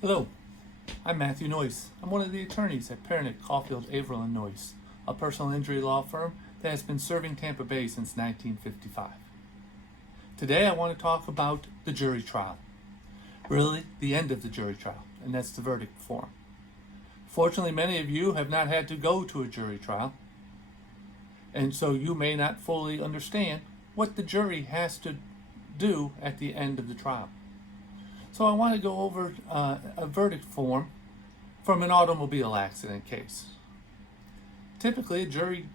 Hello, I'm Matthew Noyce. I'm one of the attorneys at Pernick, Caulfield, Averill & Noyce, a personal injury law firm that has been serving Tampa Bay since 1955. Today I want to talk about the jury trial. Really, the end of the jury trial, and that's the verdict form. Fortunately, many of you have not had to go to a jury trial, and so you may not fully understand what the jury has to do at the end of the trial. So I want to go over a verdict form from an automobile accident case. Typically, a jury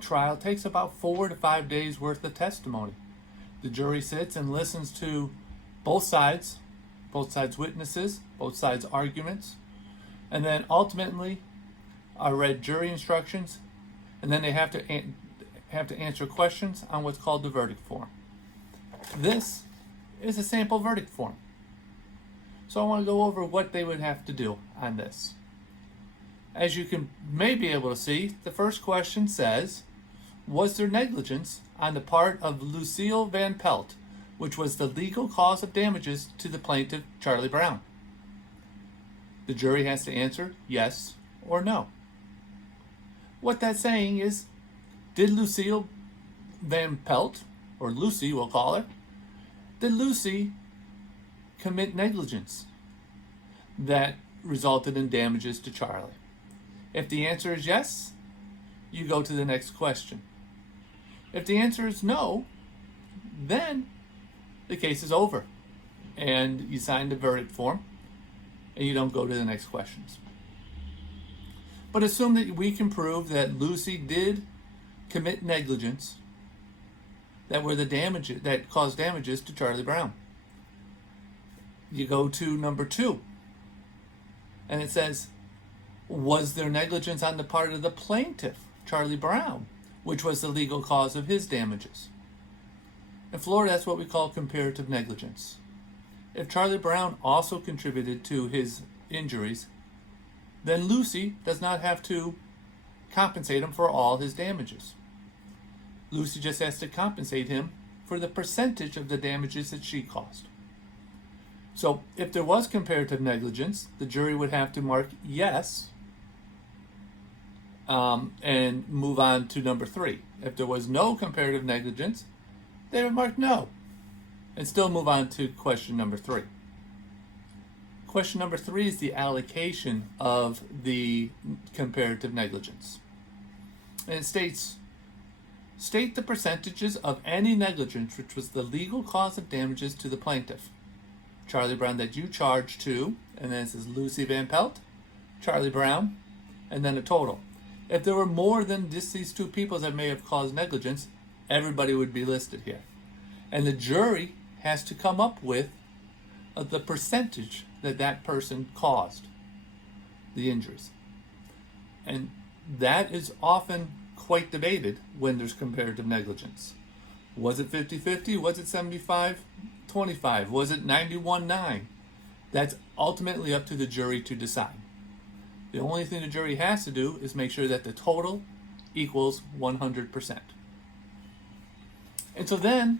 trial takes about 4 to 5 days worth of testimony. The jury sits and listens to both sides witnesses, both sides arguments, and then ultimately are read jury instructions, and then they have to answer questions on what's called the verdict form. This is a sample verdict form. So I want to go over what they would have to do on this. As you may be able to see, the first question says, was there negligence on the part of Lucille Van Pelt, which was the legal cause of damages to the plaintiff, Charlie Brown? The jury has to answer yes or no. What that's saying is, did Lucille Van Pelt, or Lucy we'll call her, did Lucy commit negligence that resulted in damages to Charlie? If the answer is yes, you go to the next question. If the answer is no, then the case is over and you sign the verdict form and you don't go to the next questions. But assume that we can prove that Lucy did commit negligence that caused damages to Charlie Brown. You go to number 2, and it says, was there negligence on the part of the plaintiff, Charlie Brown, which was the legal cause of his damages? In Florida, that's what we call comparative negligence. If Charlie Brown also contributed to his injuries, then Lucy does not have to compensate him for all his damages. Lucy just has to compensate him for the percentage of the damages that she caused. So if there was comparative negligence, the jury would have to mark yes and move on to number 3. If there was no comparative negligence, they would mark no and still move on to question number 3. Question number 3 is the allocation of the comparative negligence. And it states, state the percentages of any negligence which was the legal cause of damages to the plaintiff, Charlie Brown, that you charged to, and then it says Lucy Van Pelt, Charlie Brown, and then a total. If there were more than just these 2 people that may have caused negligence, everybody would be listed here. And the jury has to come up with the percentage that person caused the injuries. And that is often quite debated when there's comparative negligence. Was it 50-50? Was it 75-25? Was it 91-9? That's ultimately up to the jury to decide. The only thing the jury has to do is make sure that the total equals 100%. And so then,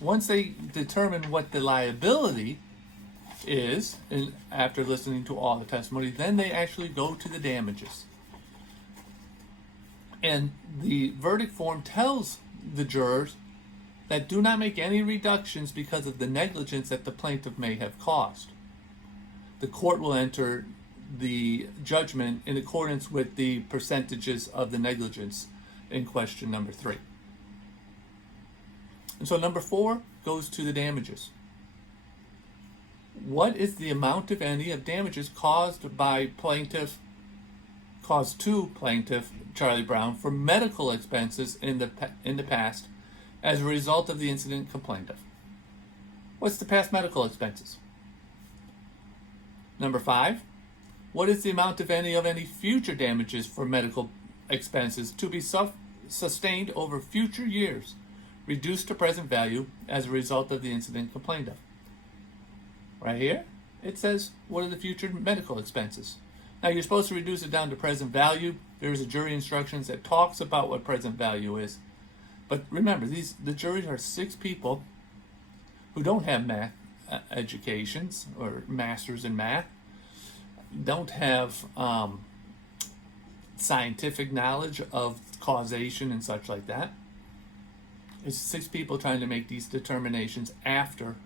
once they determine what the liability is, and after listening to all the testimony, then they actually go to the damages. And the verdict form tells the jurors that do not make any reductions because of the negligence that the plaintiff may have caused. The court will enter the judgment in accordance with the percentages of the negligence in question number 3. And so number 4 goes to the damages. What is the amount, if any, of damages caused to plaintiff Charlie Brown for medical expenses in the past as a result of the incident complained of? What's the past medical expenses? Number 5, what is the amount, if any, of any future damages for medical expenses to be sustained over future years, reduced to present value as a result of the incident complained of? Right here, it says, what are the future medical expenses? Now, you're supposed to reduce it down to present value. There's a jury instructions that talks about what present value is. But remember, the juries are 6 people who don't have math educations or masters in math. don't have scientific knowledge of causation and such like that. It's 6 people trying to make these determinations after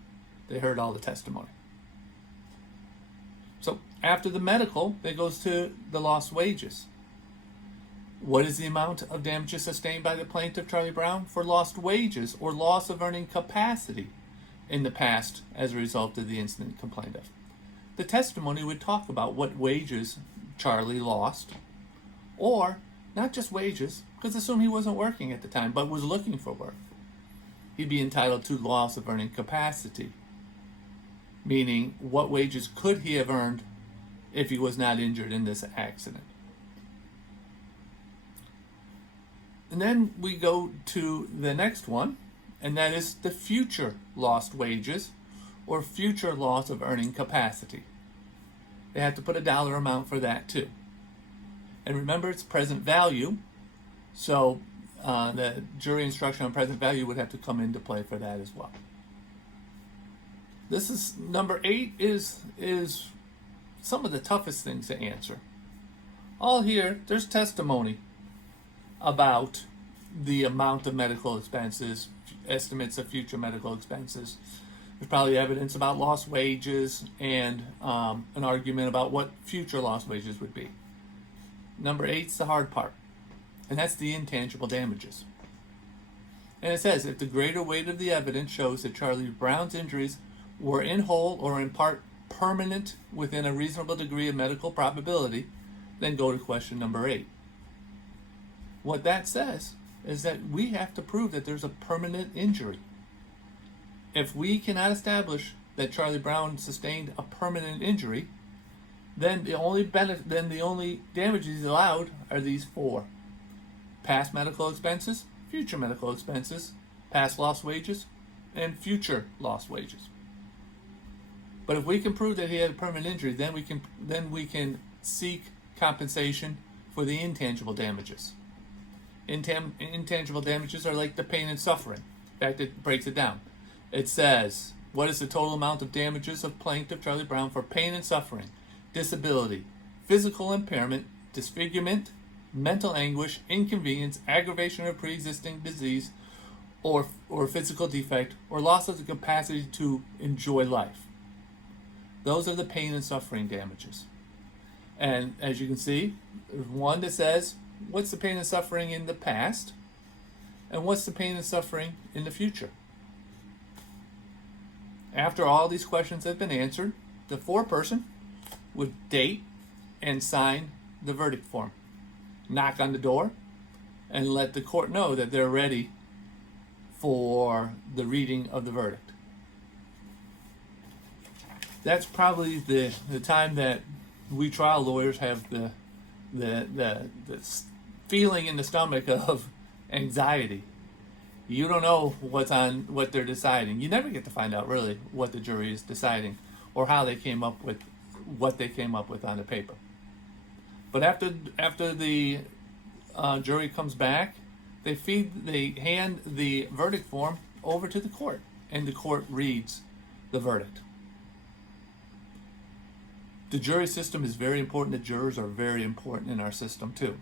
they heard all the testimony. So after the medical, it goes to the lost wages. What is the amount of damages sustained by the plaintiff, Charlie Brown, for lost wages or loss of earning capacity in the past as a result of the incident complained of? The testimony would talk about what wages Charlie lost, or not just wages, because assume he wasn't working at the time, but was looking for work. He'd be entitled to loss of earning capacity, meaning what wages could he have earned if he was not injured in this accident. And then we go to the next one, and that is the future lost wages or future loss of earning capacity. They have to put a dollar amount for that too. And remember, it's present value, so the jury instruction on present value would have to come into play for that as well. This is number 8 is some of the toughest things to answer. All here, there's testimony about the amount of medical expenses, estimates of future medical expenses. There's probably evidence about lost wages and an argument about what future lost wages would be. Number 8's the hard part, and that's the intangible damages. And it says, if the greater weight of the evidence shows that Charlie Brown's injuries were in whole or in part permanent within a reasonable degree of medical probability, then go to question number 8. What that says is that we have to prove that there's a permanent injury. If we cannot establish that Charlie Brown sustained a permanent injury, then the only damages allowed are these 4: past medical expenses, future medical expenses, past lost wages, and future lost wages. But if we can prove that he had a permanent injury, then we can seek compensation for the intangible damages. Intangible damages are like the pain and suffering. In fact, it breaks it down. It says, what is the total amount of damages of plaintiff Charlie Brown for pain and suffering, disability, physical impairment, disfigurement, mental anguish, inconvenience, aggravation of pre-existing disease, or physical defect, or loss of the capacity to enjoy life? Those are the pain and suffering damages. And as you can see, there's one that says, what's the pain and suffering in the past? And what's the pain and suffering in the future? After all these questions have been answered, the foreperson would date and sign the verdict form, knock on the door, and let the court know that they're ready for the reading of the verdict. That's probably the time that we trial lawyers have the feeling in the stomach of anxiety. You don't know what they're deciding. You never get to find out really what the jury is deciding or how they came up with what they came up with on the paper. But after the jury comes back, they hand the verdict form over to the court, and the court reads the verdict. The jury system is very important. The jurors are very important in our system too.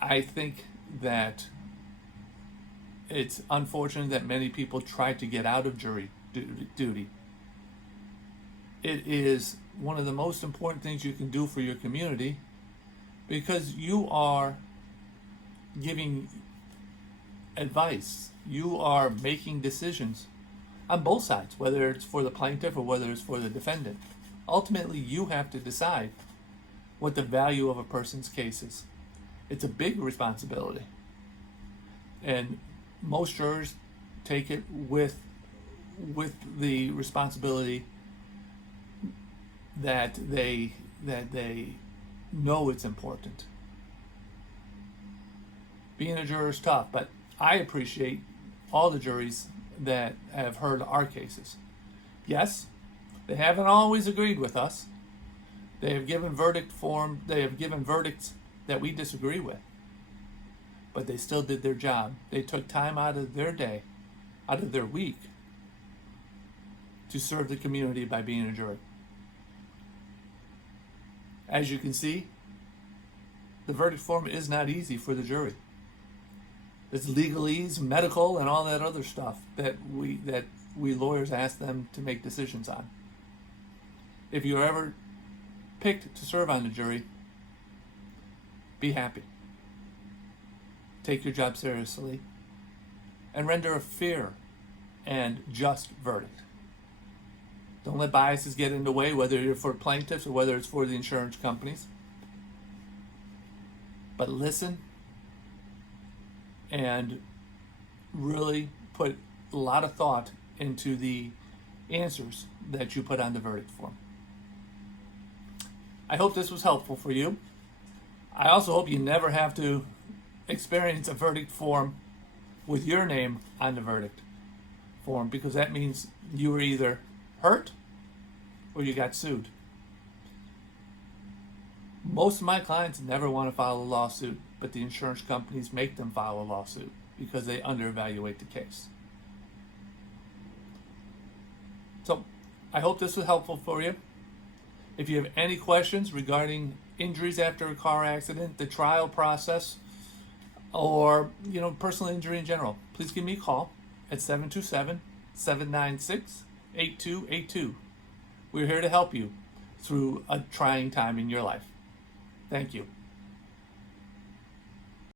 I think that it's unfortunate that many people try to get out of jury duty. It is one of the most important things you can do for your community, because you are giving advice. You are making decisions on both sides, whether it's for the plaintiff or whether it's for the defendant. Ultimately, you have to decide what the value of a person's case is. It's a big responsibility. And most jurors take it with the responsibility that they know it's important. Being a juror is tough, but I appreciate all the juries that have heard our cases. Yes, they haven't always agreed with us. They have given verdicts that we disagree with. But they still did their job. They took time out of their day, out of their week, to serve the community by being a jury. As you can see, the verdict form is not easy for the jury. It's legalese, medical, and all that other stuff that we lawyers ask them to make decisions on. If you're ever picked to serve on the jury, be happy. Take your job seriously and render a fair and just verdict. Don't let biases get in the way, whether you're for plaintiffs or whether it's for the insurance companies. But listen and really put a lot of thought into the answers that you put on the verdict form. I hope this was helpful for you. I also hope you never have to experience a verdict form with your name on the verdict form, because that means you were either hurt or you got sued. Most of my clients never want to file a lawsuit, but the insurance companies make them file a lawsuit because they underevaluate the case. So I hope this was helpful for you. If you have any questions regarding injuries after a car accident, the trial process, or personal injury in general, please give me a call at 727-796-8282. We're here to help you through a trying time in your life. Thank you.